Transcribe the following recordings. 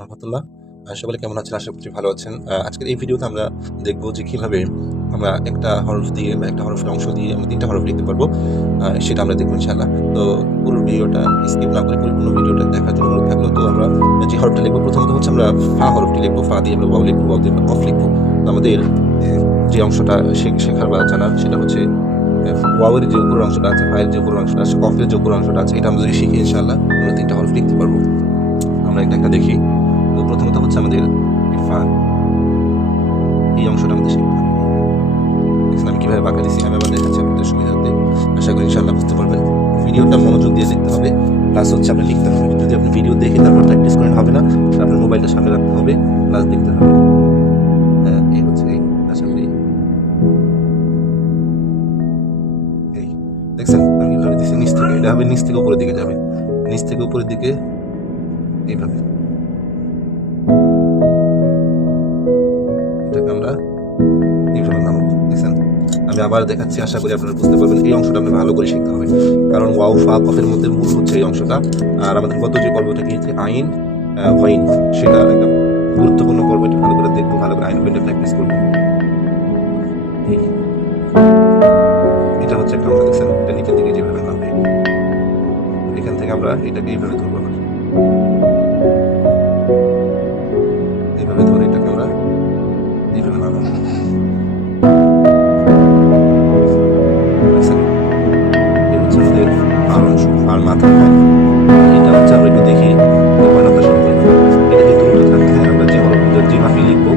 রহমতুল্লাহ। সকলে কেমন আছেন? আশা করছি ভালো আছেন। আজকের এই ভিডিওতে আমরা দেখব যে কিভাবে আমরা একটা হরফ দিয়ে বা একটা হরফের অংশ দিয়ে আমরা ৩ টা হরফ লিখতে পারবো। সেটা আমরা দেখব ইনশাআল্লাহ। তো পুরো ভিডিওটা স্কিপ না করে পরিপূর্ণ ভিডিওটা দেখার জন্য অনুরোধ থাকলো। তো আমরা যে হরফটা লিখব প্রথমত হচ্ছে আমরা ফা হরফটি লিখব। ফা দিয়ে আমরা ওয়াও লিখব, ওয়াও দিয়ে আমরা কফ লিখব। তো আমাদের যে অংশটা শেখার বা জানার সেটা হচ্ছে ওয়াওয়ের যে উপরের অংশটা আছে, ফায়ের যে উপরের অংশটা আছে, কফের যে উপরের অংশটা আছে, এটা আমরা যদি শিখি ইনশাআল্লাহ আমরা ৩ টা হরফ লিখতে পারবো। আমরা একটা দেখি। তো প্রথমত হচ্ছে আমাদের ফা, এই অংশটা আমাদের শিখতে হবে। দেখছেন আমি কিভাবে বাঁকা দিচ্ছি, আমি আবার দেখাচ্ছি আপনাদের সুবিধার্থে। আশা করি ইনশাআল্লাহ বুঝতে পারবেন। ভিডিওটা মনোযোগ দিয়ে দেখতে হবে, প্লাস হচ্ছে আপনি লিখতে হবে। যদি আপনি ভিডিও দেখে তারপর প্র্যাকটিস করেন হবে না, আপনার মোবাইলটা সামনে রাখতে হবে, প্লাস দেখতে হবে। এই হচ্ছে এই, আশা করি এই দেখছেন আমি কিভাবে দিচ্ছি নিচ থেকে, এটা হবে নিচ থেকে উপরের দিকে যাবে, নিচ থেকে উপরের দিকে এইভাবে। এটাকে আমরা এইভাবে নামাবো। দেখছেন আমি আবার দেখাচ্ছি, আশা করি আপনারা বুঝতে পারবেন। এই অংশটা আপনি ভালো করে শিখতে হবে, কারণ ওয়াও ফা কফের মধ্যে মূল হচ্ছে এই অংশটা। আর আমাদের গত যে পর্বটা গিয়েছে আইন হইন, সেটা একটা গুরুত্বপূর্ণ পর্ব। এটা ভালো করে দেখবো, ভালো করে আইন হইনটা প্র্যাকটিস করবো। এটা হচ্ছে একটা অংশ, দেখছেন এটা নিচের দিকে যেভাবে নামবে, এখান থেকে আমরা এটাকে এইভাবে ধরবো, এইভাবে ধরে এটাকে আমরা এইভাবে নামাবো। আর অংশ আর মাথা হয়, এটা হচ্ছে আমরা একটু দেখি নকটা শুরু করি। এটা যেহেতু উল্টো থাকতে আমরা যে হরফটা যে মাপে লিখবো,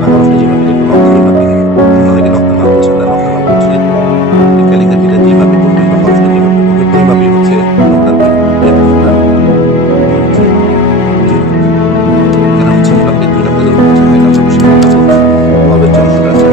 হরফটা যে মাপে লিখবো নকটা ওই মাপে লিখবো। অনেকে নকটা মাপ হচ্ছে না, নকটা মাপ হচ্ছে ক্যালিগ্রাফিটা যে মাপে করবেন বা হরফটা যে মাপে করবেন ওই মাপে হচ্ছে নকটার এখানে হচ্ছে মোটামুটি ২ নকটা ধরবো, এটা হচ্ছে বেশি নকটা ধরবো ভাবের যে অংশটা আছে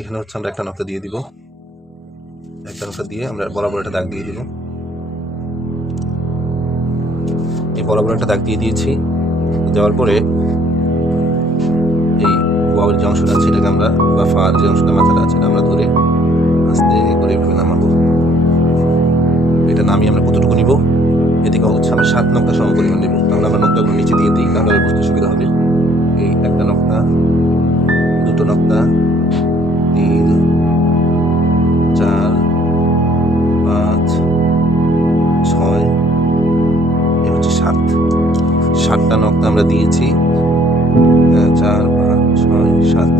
এখানে হচ্ছে আমরা একটা নকশা দিয়ে দিব, একটা নকশা দিয়ে আমরা বরাবর একটা দাগ দিয়ে দিব। এই বরাবর একটা দাগ দিয়ে দিয়েছি, দেওয়ার পরে এই ওয়াওয়ের যে অংশটা আছে এটাকে আমরা বা ফার যে অংশটা মাথাটা আছে আমরা ধরে আস্তে করে এভাবে নামাবো। এটা নামিয়ে আমরা কতটুকু নিব, এদিকে হচ্ছে আমরা ৭ নকটা সম পরিমাণ নেব। তাহলে আমরা নকটাগুলো নিচে দিয়ে দিই, তাহলে বুঝতে সুবিধা হবে। এই একটা নকটা, দুটো নকটা, ৩, ৪, ৫, ৬, এ হচ্ছে ৭টা নকটা আমরা দিয়েছি। ৪, ৫, ৬, ৭,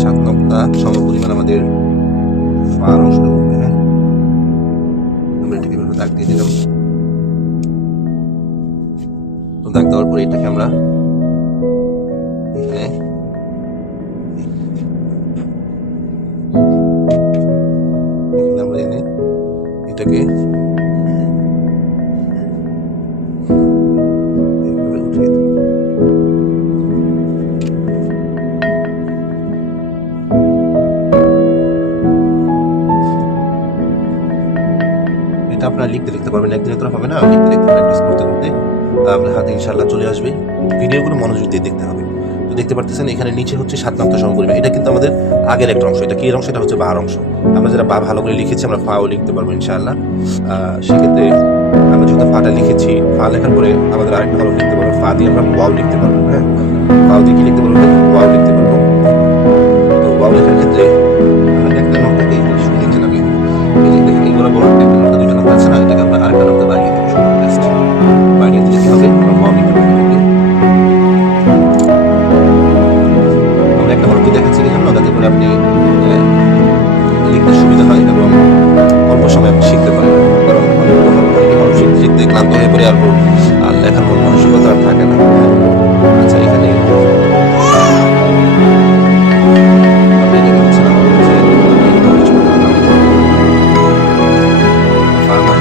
৭ নকটা সম পরিমাণ আমাদের ফার অংশটা হবে। হ্যাঁ, আমরা এটাকে এভাবে দাগ দিয়ে দিলাম। তো দাগ দেওয়ার পরে এটাকে আমরা এখানে আমরা এনে এটাকে উঠিয়ে দেব। এটা আপনারা লিখতে পারবেন, একদিনে তো হবে না, লিখতে প্র্যাকটিস করতে আপনার হাতে ইনশাআল্লাহ চলে আসবে। ভিডিওগুলো মনোযোগ দিয়ে দেখতে হবে। তো দেখতে পারতেছেন এখানে নিচে হচ্ছে ৭ নকটা সম পরিমাণ। এটা কিন্তু আমাদের আগের একটা অংশ। এটা কি এর অংশ? এটা হচ্ছে বার অংশ। আমরা যারা বা ভালো করে লিখেছি আমরা ফাও লিখতে পারবো ইনশাআল্লাহ। সেক্ষেত্রে আমরা যেহেতু ফাটা লিখেছি, ফা লেখার পরে আমাদের আরেকটা হরফ লিখতে পারবো, ফা দিয়ে আমরা ওয়াও লিখতে পারবো। হ্যাঁ, ওয়াও দিয়ে কি লিখতে পারবো? ওয়াও লিখতে পারবো। তো ওয়াও লেখার ক্ষেত্রে আমরা একটা নকটাকে নিচে নামিয়ে দিই। এই যে দেখেন এইগুলো বড় একটা নকটা, ২টা নকটা আছে না, এটাকে আমরা আরেকটা নকটা বাড়িয়ে দেবো। বাড়িয়ে দিলে কি হবে? লেখার মন মানসিকতা আর থাকে না। আচ্ছা এখানে এটাকে হচ্ছে না যে একদম কিছু করতে হবে না। ফার্মার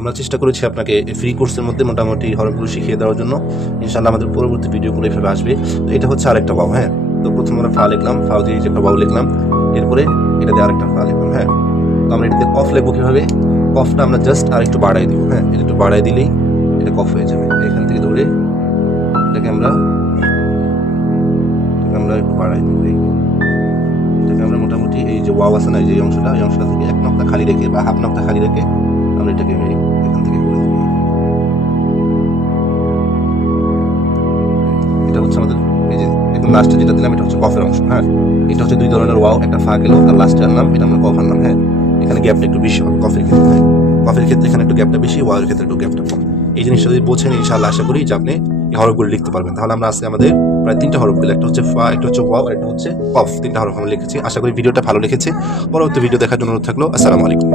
আমরা চেষ্টা করেছি আপনাকে ফ্রি কোর্সের মধ্যে মোটামুটি হরফগুলো শিখিয়ে দেওয়ার জন্য। ইনশাআল্লাহ আমাদের পরবর্তী ভিডিওগুলো এইভাবে আসবে। তো এটা হচ্ছে আরেকটা ওয়াও। হ্যাঁ, তো প্রথম আমরা ফা লিখলাম, ফা দিয়ে যে একটা ওয়াও লিখলাম, এরপরে এটা দিয়ে আরেকটা ফা লিখলাম। হ্যাঁ, তো আমরা এটাতে কফ লিখবো কীভাবে? কফটা আমরা জাস্ট আরেকটু বাড়াই দিব। হ্যাঁ, এটা একটু বাড়াই দিলেই এটা কফ হয়ে যাবে। এখান থেকে ধরে এটাকে আমরা একটু বাড়াই দিব। এটাকে আমরা মোটামুটি এই যে ওয়াও আছে না, এই যে অংশটা, এই অংশটা থেকে এক নক্তা খালি রেখে বা হাফ নক্তা খালি রেখে আমরা এটাকে এখান থেকে করে দেবো। এটা হচ্ছে আমাদের এই যে একদম লাস্টে যেটা দিলাম, এটা হচ্ছে কফের অংশ। হ্যাঁ, এটা হচ্ছে দুই ধরনের ওয়াও, একটা ফা গেল, তার লাস্টে আনলাম, এটা আমরা কফ আনলাম। হ্যাঁ, এখানে গ্যাপটা একটু বেশি হবে কফের ক্ষেত্রে। হ্যাঁ, কফের ক্ষেত্রে এখানে একটু গ্যাপটা বেশি, ওয়াওয়ের ক্ষেত্রে একটু গ্যাপটা কম। এই জিনিসটা যদি বোঝেন, ইনশাআল্লাহ আশা করি যে আপনি এই হরফগুলো লিখতে পারবেন। তাহলে আমরা আজকে আমাদের প্রায় 3টা হরফ পেলাম, একটা হচ্ছে ফা, একটা হচ্ছে ওয়াও, আর একটা হচ্ছে কফ। 3টা হরফ আমরা লিখেছি। আশা করি ভিডিওটা ভালো লেগেছে। পরবর্তী ভিডিও দেখার জন্য অনুরোধ থাকলো। আসসালামু আলাইকুম।